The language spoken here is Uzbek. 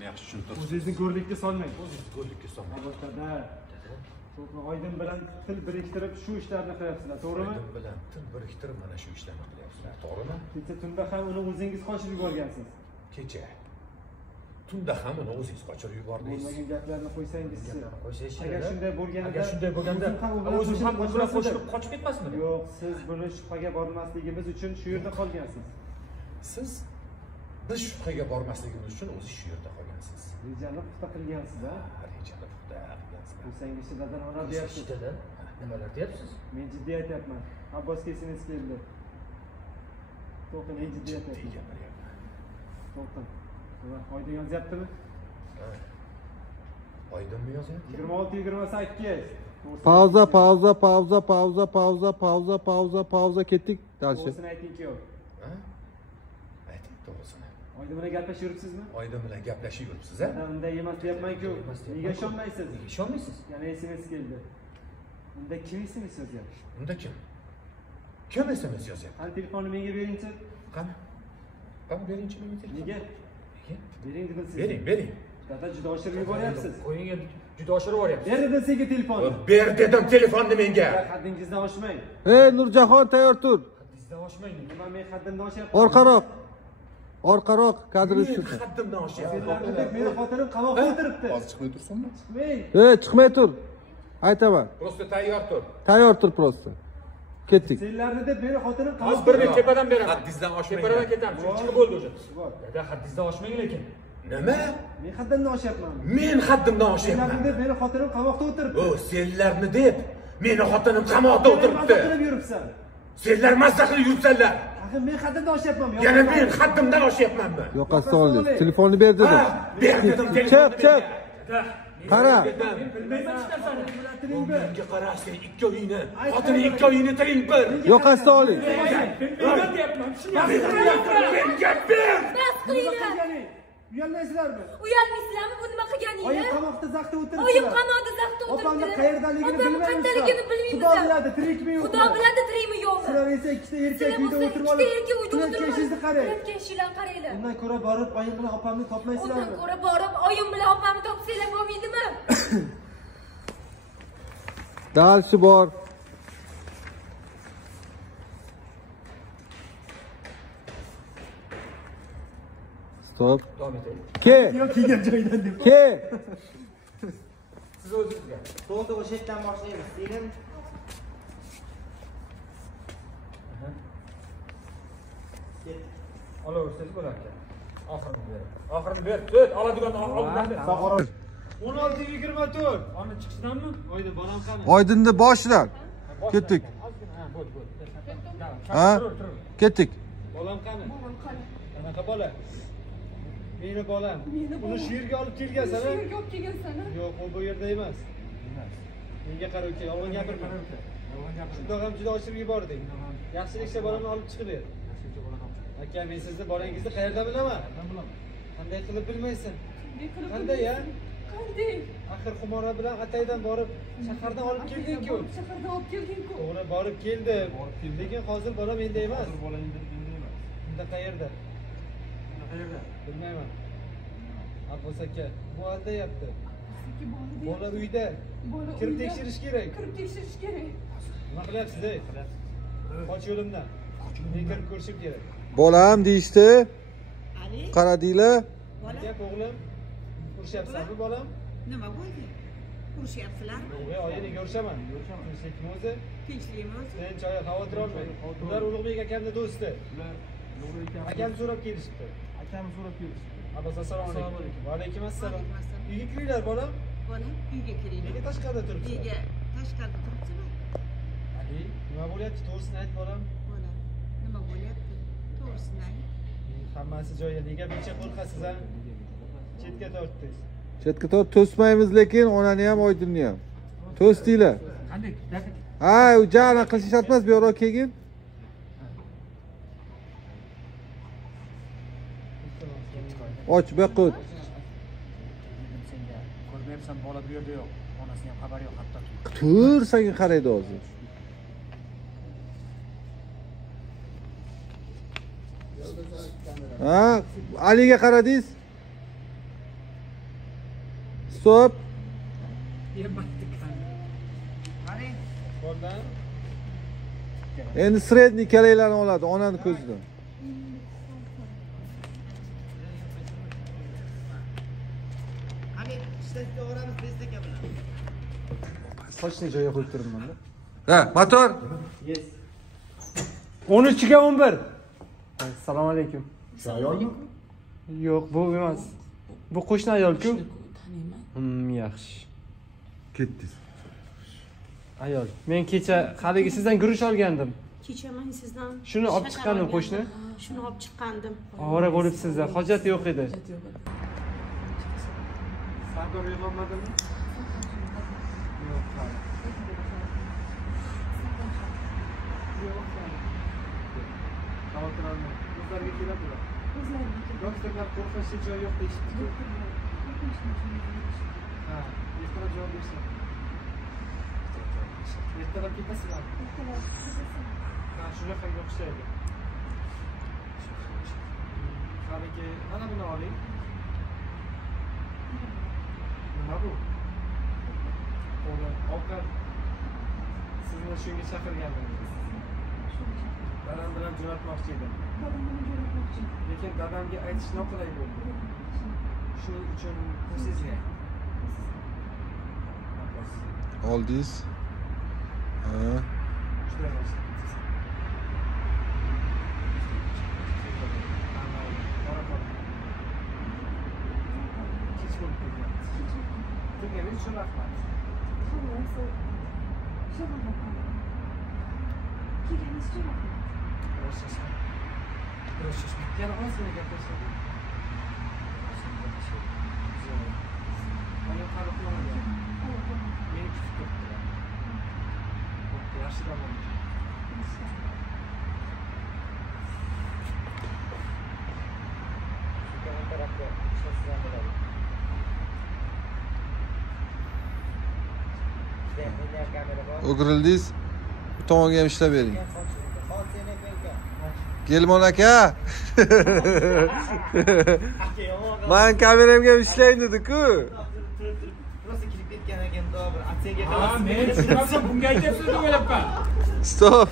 meni yaxshi tushuntirsiz. O'zingizni go'rlikka solmang. O'zingizni go'rlikka solmang. Albatta. Oydin bilan til biriktirib shu ishlarni qilyapsizlar, to'g'rimi? Oydin bilan til biriktirib mana shu ishlarni qilyapsizlar, to'g'rimi? Kecha tunda ham uni o'zingiz qochirib yuborgansiz. Kecha tunda ham uni o'zingiz qochirib yubordingiz. Bo'lmagan gaplarni qo'ysangiz siz. Agar shunday bo'lganida, o'zim ham bilan qo'shilib qochib ketmasmidi? Yo'q, siz buni shubhaga bormasligimiz uchun shu yerda qolgansiz. Siz biz shubhaga bormasligimiz uchun o'zi shu yerda qolgansiz. Rejani puxta qilgansiz, ha? Rejani puxta qilgansiz. Qo'ysangiz dadan ona deyapsiz. Nimalar deyapsiz? Men jiddiy aytyapman. Abbos kesingiz keldi. To'xta, men jiddiy aytyapman. To'xta. Oydin yozyaptimi? Oydinmi yozyapti? 26-28. Pauza ketdik. To'g'risini ayting-ku. Ayting to'g'risini. Oydin bilan gaplashib yuribsizmi? Oydin bilan gaplashib yuribsiz, ha? Unday emas deyapman-ku. Nega ishonmaysiz? Nega ishonmaysiz? Yana SMS keldi. Unda kim SMS yozyapti? Unda kim? Kim SMS yozyapti? Qani telefonni menga bering-chi. Qani? Qani bering-chi menga telefon. Nega? Bering dedim sizga. Bering. Dada juda oshirib yuboryapsiz. Qo'yinga juda oshirib yuboryapsiz. Ber dedim senga telefonni. Ber dedim telefonni menga. Haddingizdan oshmang. Nurjahon tayyor tur. Haddingizdan oshmang. Nima men haddimdan oshyapman? Orqaroq kadr Men ustida. haddimdan oshyapman. Meni xotinim qamoqda o'tiribdi. Hozir chiqmay tursinmi? Chiqmang. Chiqmay tur. Aytaman. Prosta tayyor tur. Tayyor tur prosta. Ketdik. Senlarni deb meni xotinim Hozir qamoqda. bir tepadan beraman. Haddingizdan oshmang. Tepadan ketamiz. Chiqib bo'ldi o'zi. Bor. Dada haddingizdan oshmang lekin. Nima? Men haddimdan oshyapman. Men haddimdan oshyapman. Senlarni deb meni xotinim qamoqda o'tiribdi. Senlarni deb meni xotinim qamoqda o'tiribdi. Qilib yuribsan. Senlar mazza qilib yuribsanlar. Axir men haddimdan oshyapmanmi? Yana men haddimdan oshyapmanmi? Yo'qotsa oling. Telefonni ber dedim. Ber dedim Chiq. Qara. Bilmayman hech narsani. Menga qara, sen ikkovingni, xotining ikkovingni tiring bir. Yo'qotsa oling. Nima deyapman? Shuni Menga ber. Bas qilinglar. Uyalmaysizlarmi? Uyalmaysizlarmi bu nima qilganingiz? Oyim qamoqda zaxda o'tiribdi. Oyim qamoqda zaxda o'tiribdi. Opamni qayerdaligini bilmaymiz. Qayerdaligini bilmaymiz. Xudo biladi, tirikmi yo'qmi? Xudo biladi, tirikmi yo'qmi? Sizlar esa ikkita erkak uyda o'tirib olib, ikkita erkak uyda o'tirib kelishingizni qarang. Kelishinglarni qaranglar. Undan ko'ra borib oyim bilan opamni Undan topmaysizlarmi? ko'ra borib oyim bilan opamni topsanglar bo'lmaydimi? Dalshi bor. Stop. davom eting. Yo'q, kelgan joydan deb. Siz o'zingizga. Bo'ldi, o'sha yerdan boshlaymiz. Selim. Olaversangiz bo'lar ekan. Oxirini ber. Oxirini ber. Tut, oladigan oldidan ber. 16-24. Ona chiqishdanmi? Oyda bolam qani? Oydinni boshidan. Ketdik. Bo'ldi. Ha? Ketdik. Bolam qani? Qanaqa bola? Meni bolam. Uni shu yerga olib kelgansan-a? Shu yerga olib kelgansan-a? Yo'q, u bu yerda emas. Menga qara uka, yolg'on gapirma. Shundoq ham juda ochib yubording. Yaxshilikcha bolamni olib chiqib ber. Aka, men sizni bolangizni qayerdan bilaman? Qanday qilib bilmaysan? Qanday-ya? Qanday? Axir Xumora bilan Ataydan borib shahardan olib kelding-ku. Shahardan olib kelding-ku. To'g'ri, borib keldim. Lekin hozir bola menda emas. Unda qayerda? Bilmayman. Abbos aka, bu aldayapti. Bola uyda. Kirib tekshirish kerak. Kirib tekshirish kerak. Nima qilyapsiz, ey? Qoch yo'limdan. Men kirib ko'rishim kerak. Bolam deyishdi. Qaradinglar. Gap o'g'lim. Urishyapsanmi bolam? Nima bo'ldi? Urishyapsizlarmi? Yo'q, oyi nega urishaman? Tinchlikmi o'zi? Tinchlikmi o'zi? Sen choy xavotir olmang. Ular Ulug'bek akamning do'sti. Akam so'rab kelishibdi. Akam so'rab kelishibdi. Abbos, assalomu alaykum. Va alaykum assalom. Uyga kiringlar bolam. Bolam uyga kiringlar. Nega tashqarida turibsiz? Uyga tashqarida turibsizlar. Ali, nima bo'lyapti? To'g'risini ayt bolam. Bolam, nima bo'lyapti? To'g'risini ayt. Hammasi joyida. Nega buncha qo'rqasiz, ha? Chetga tortdingiz. Chetga to'smaymiz lekin onani ham Oydinni ham. To'sdinglar. Qanday? Ha, u jana qilish shart emas, bu yoqqa kelgin. Och baqut. Senga ko'rmayapsan, bola bu yerda yo'q. Onasi ham xabari yo'q hatto. Tur senga qaraydi hozir. Ha, Aliga qaradingiz? Stop. Qani? Bo'ldi. Endi sredniy ikkalaringlarni oladi onani ko'zidan. Qani, ishlatib o'ramiz bezaka bilan. Sochni joyiga qo'yib turibman-da. Ha, motor. Yes. 13 ga 11. Assalomu alaykum. Shu ayolmi? Yo'q, bu emas. Bu qo'shni ayol-ku. Taniyman. Yaxshi. Ketdingiz. Ayol. Men kecha haligi sizdan guruch olgandim. Kecha men sizdan Shuni olib chiqqandim qo'shni. Shuni olib chiqqandim. Ovora bo'libsizlar. Hojat yo'q edi. Sardor yo'llanmadimi? Yo'q, hali. Xavotir olmang. O'zlariga keladilar. Doktorlar qo'rqishga joy yo'q deyishibdi. Ha, ertalab javob bersin. Ertalab ketasizlar. Ha, shunaqa o'xshaydi. Haligi, mana buni oling. Nima bu? Ovqat sizni shunga chaqirgandim. Dadam bilan jo'natmoqchi edim. Lekin dadamga aytish noqulay bo'ldi. Shuning uchun sizga. Oldingiz. Ha. Juda yaxshi. Kech bo'lib ketgan. Turganingiz uchun rahmat. Yana ozgina gaplashaylik. Oyim hali uxlamagan. Meni kutib turibdilar. Bo'pti, yaxshi dam oling. O'girildiz. Bu tomonga ham ishlab bering. Gelmon aka. Men kameramga ham ishlaydi dedi-ku. Rosa kirib ketgan ekan, to'g'ri. Aksiyaga Ha, men bunga aytyapsiz deb o'ylabman. Stop.